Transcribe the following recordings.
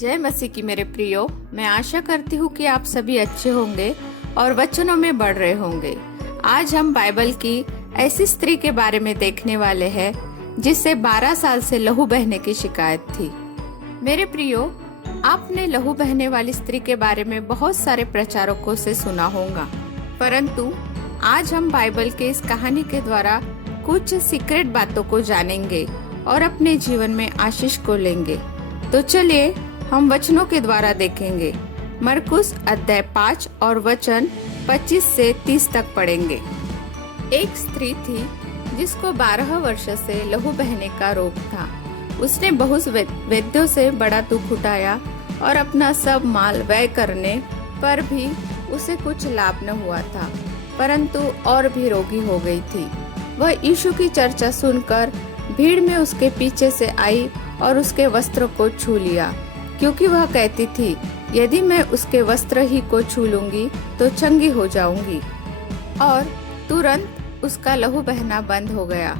जय मसीह की मेरे प्रियो, मैं आशा करती हूँ कि आप सभी अच्छे होंगे और वचनों में बढ़ रहे होंगे। आज हम बाइबल की ऐसी स्त्री के बारे में देखने वाले हैं जिससे 12 साल से लहू बहने की शिकायत थी। मेरे प्रियो, आपने लहू बहने वाली स्त्री के बारे में बहुत सारे प्रचारकों से सुना होगा, परंतु आज हम बाइबल के इस कहानी के द्वारा कुछ सीक्रेट बातों को जानेंगे और अपने जीवन में आशीष को लेंगे। तो चलिए हम वचनों के द्वारा देखेंगे। मरकुस अध्याय 5 और वचन 25 से 30 तक पढ़ेंगे। एक स्त्री थी जिसको 12 वर्ष से लहू बहने का रोग था। उसने बहुत वैद्यों से बड़ा दुख उठाया और अपना सब माल व्यय करने पर भी उसे कुछ लाभ न हुआ था, परंतु और भी रोगी हो गई थी। वह यीशु की चर्चा सुनकर भीड़ में उसके पीछे से आई और उसके वस्त्र को छू लिया, क्योंकि वह कहती थी, यदि मैं उसके वस्त्र ही को छू लूंगी तो चंगी हो जाऊंगी। और तुरंत उसका लहू बहना बंद हो गया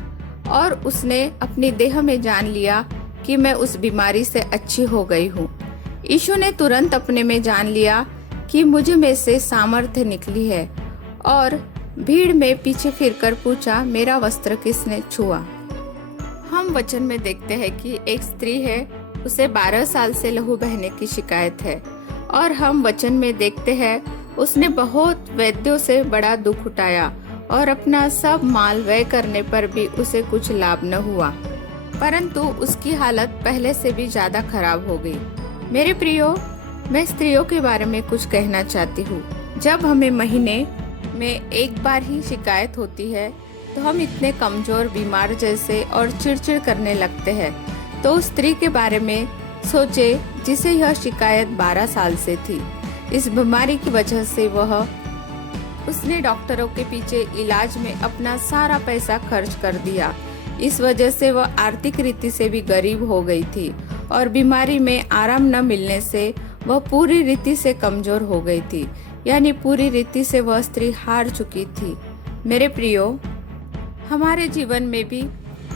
और उसने अपनी देह में जान लिया कि मैं उस बीमारी से अच्छी हो गई हूँ। यीशु ने तुरंत अपने में जान लिया कि मुझ में से सामर्थ्य निकली है और भीड़ में पीछे फिरकर पूछा, मेरा वस्त्र किसने छुआ। हम वचन में देखते हैं कि एक स्त्री है, उसे 12 साल से लहू बहने की शिकायत है और हम वचन में देखते हैं उसने बहुत वैद्यों से बड़ा दुख उठाया और अपना सब माल व्यय करने पर भी उसे कुछ लाभ न हुआ, परंतु उसकी हालत पहले से भी ज्यादा खराब हो गई। मेरे प्रियो, मैं स्त्रियों के बारे में कुछ कहना चाहती हूँ। जब हमें महीने में एक बार ही शिकायत होती है तो हम इतने कमजोर, बीमार जैसे और चिड़चिड़ करने लगते हैं। तो उस स्त्री के बारे में सोचे जिसे यह शिकायत 12 साल से थी। इस बीमारी की वजह से उसने डॉक्टरों के पीछे इलाज में अपना सारा पैसा खर्च कर दिया। इस वजह से वह आर्थिक रीति से भी गरीब हो गई थी और बीमारी में आराम न मिलने से वह पूरी रीति से कमजोर हो गई थी, यानी पूरी रीति से वह स्त्री हार चुकी थी। मेरे प्रियो, हमारे जीवन में भी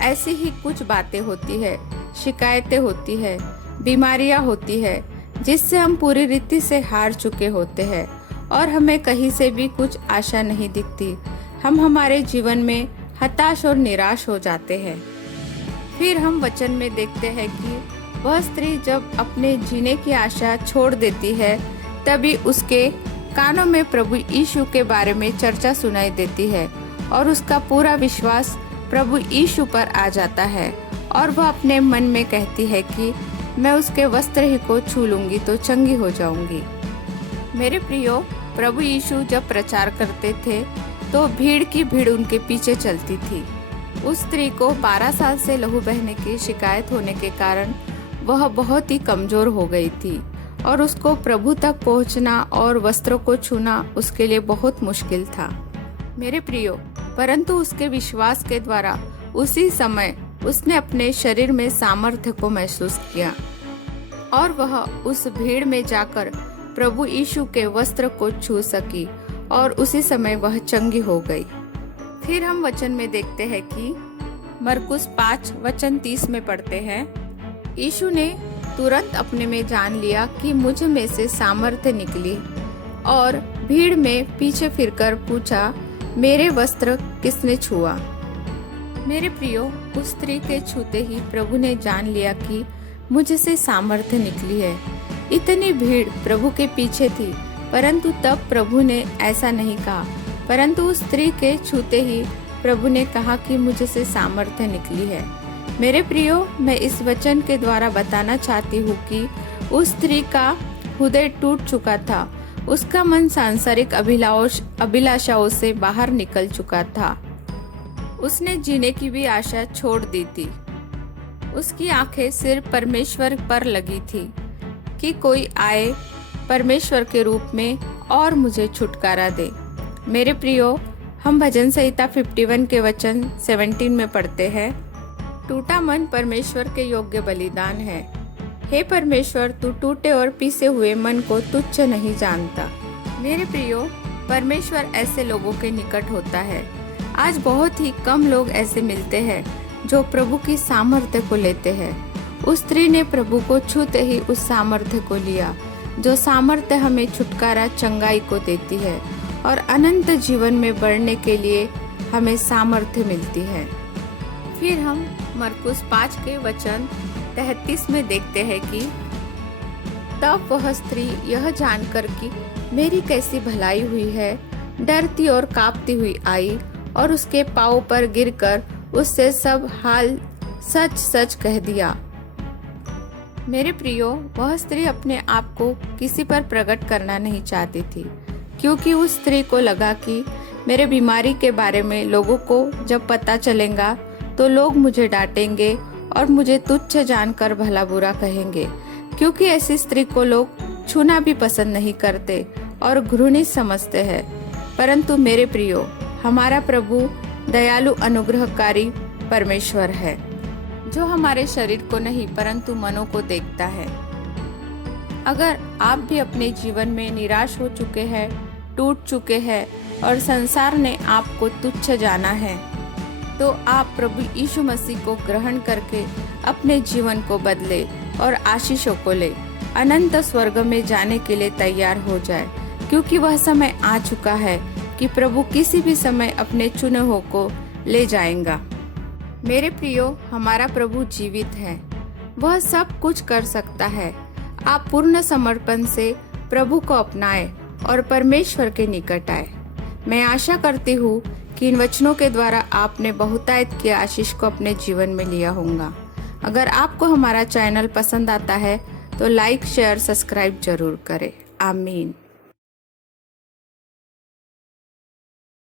ऐसी ही कुछ बातें होती है, शिकायतें होती है, बीमारियां होती है, जिससे हम पूरी रीति से हार चुके होते हैं और हमें कहीं से भी कुछ आशा नहीं दिखती। हम हमारे जीवन में हताश और निराश हो जाते हैं। फिर हम वचन में देखते हैं कि वह स्त्री जब अपने जीने की आशा छोड़ देती है, तभी उसके कानों में प्रभु यीशु के बारे में चर्चा सुनाई देती है और उसका पूरा विश्वास प्रभु यीशु पर आ जाता है और वह अपने मन में कहती है कि मैं उसके वस्त्र ही को छू लूंगी तो चंगी हो जाऊंगी। मेरे प्रियो, प्रभु यीशु जब प्रचार करते थे तो भीड़ की भीड़ उनके पीछे चलती थी। उस स्त्री को 12 साल से लहू बहने की शिकायत होने के कारण वह बहुत ही कमजोर हो गई थी और उसको प्रभु तक पहुंचना और वस्त्रों को छूना उसके लिए बहुत मुश्किल था। मेरे प्रियो, परंतु उसके विश्वास के द्वारा उसी समय उसने अपने शरीर में सामर्थ्य को महसूस किया और वह उस भीड़ में जाकर प्रभु यीशु के वस्त्र को छू सकी और उसी समय वह चंगी हो गई। फिर हम वचन में देखते हैं कि मरकुस 5 वचन 30 में पढ़ते हैं, यीशु ने तुरंत अपने में जान लिया कि मुझ में से सामर्थ्य निकली और भीड़ में पीछे फिरकर पूछा, मेरे वस्त्र किसने छुआ। मेरे प्रियो, उस स्त्री के छूते ही प्रभु ने जान लिया कि मुझसे सामर्थ्य निकली है। इतनी भीड़ प्रभु के पीछे थी, परंतु तब प्रभु ने ऐसा नहीं कहा, परंतु उस स्त्री के छूते ही प्रभु ने कहा कि मुझसे सामर्थ्य निकली है। मेरे प्रियो, मैं इस वचन के द्वारा बताना चाहती हूँ कि उस स्त्री का हृदय टूट चुका था। उसका मन सांसारिक अभिलाषाओं से बाहर निकल चुका था। उसने जीने की भी आशा छोड़ दी थी। उसकी आंखें सिर्फ परमेश्वर पर लगी थी कि कोई आए परमेश्वर के रूप में और मुझे छुटकारा दे। मेरे प्रियो, हम भजन संहिता 51 के वचन 17 में पढ़ते हैं, टूटा मन परमेश्वर के योग्य बलिदान है। हे परमेश्वर, तू टूटे और पीसे हुए मन को तुच्छ नहीं जानता। मेरे प्रियो, परमेश्वर ऐसे लोगों के निकट होता है। आज बहुत ही कम लोग ऐसे मिलते हैं जो प्रभु की सामर्थ्य को लेते हैं उस स्त्री ने प्रभु को छूते ही उस सामर्थ्य को लिया, जो सामर्थ्य हमें छुटकारा चंगाई को देती है और अनंत जीवन में बढ़ने के लिए हमें सामर्थ्य मिलती है। फिर हम मरकुस 5 के वचन 33 में देखते हैं कि तब वह स्त्री यह जानकर कि मेरी कैसी भलाई हुई है, डरती और कांपती हुई आई और उसके पाँव पर गिरकर उससे सब हाल सच सच कह दिया। मेरे प्रियो, वह स्त्री अपने आप को किसी पर प्रकट करना नहीं चाहती थी, क्योंकि उस स्त्री को लगा कि मेरे बीमारी के बारे में लोगों को जब पता चलेगा तो लोग मुझे डांटेंगे और मुझे तुच्छ जानकर भला बुरा कहेंगे, क्योंकि ऐसी स्त्री को लोग छूना भी पसंद नहीं करते और घृणित समझते हैं। परंतु मेरे प्रियो, हमारा प्रभु दयालु अनुग्रहकारी परमेश्वर है, जो हमारे शरीर को नहीं परंतु मनों को देखता है। अगर आप भी अपने जीवन में निराश हो चुके हैं, टूट चुके हैं और संसार ने आपको तुच्छ जाना है, तो आप प्रभु यीशु मसीह को ग्रहण करके अपने जीवन को बदले और आशीषों को ले अनंत स्वर्ग में जाने के लिए तैयार हो जाए, क्योंकि वह समय आ चुका है कि प्रभु किसी भी समय अपने चुने हुओं को ले जाएगा। मेरे प्रियो, हमारा प्रभु जीवित है, वह सब कुछ कर सकता है। आप पूर्ण समर्पण से प्रभु को अपनाएं और परमेश्वर के निकट आए। मैं आशा करती हूँ कि इन वचनों के द्वारा आपने बहुतायत की आशीष को अपने जीवन में लिया होगा। अगर आपको हमारा चैनल पसंद आता है तो लाइक, शेयर, सब्सक्राइब जरूर करें। आमीन।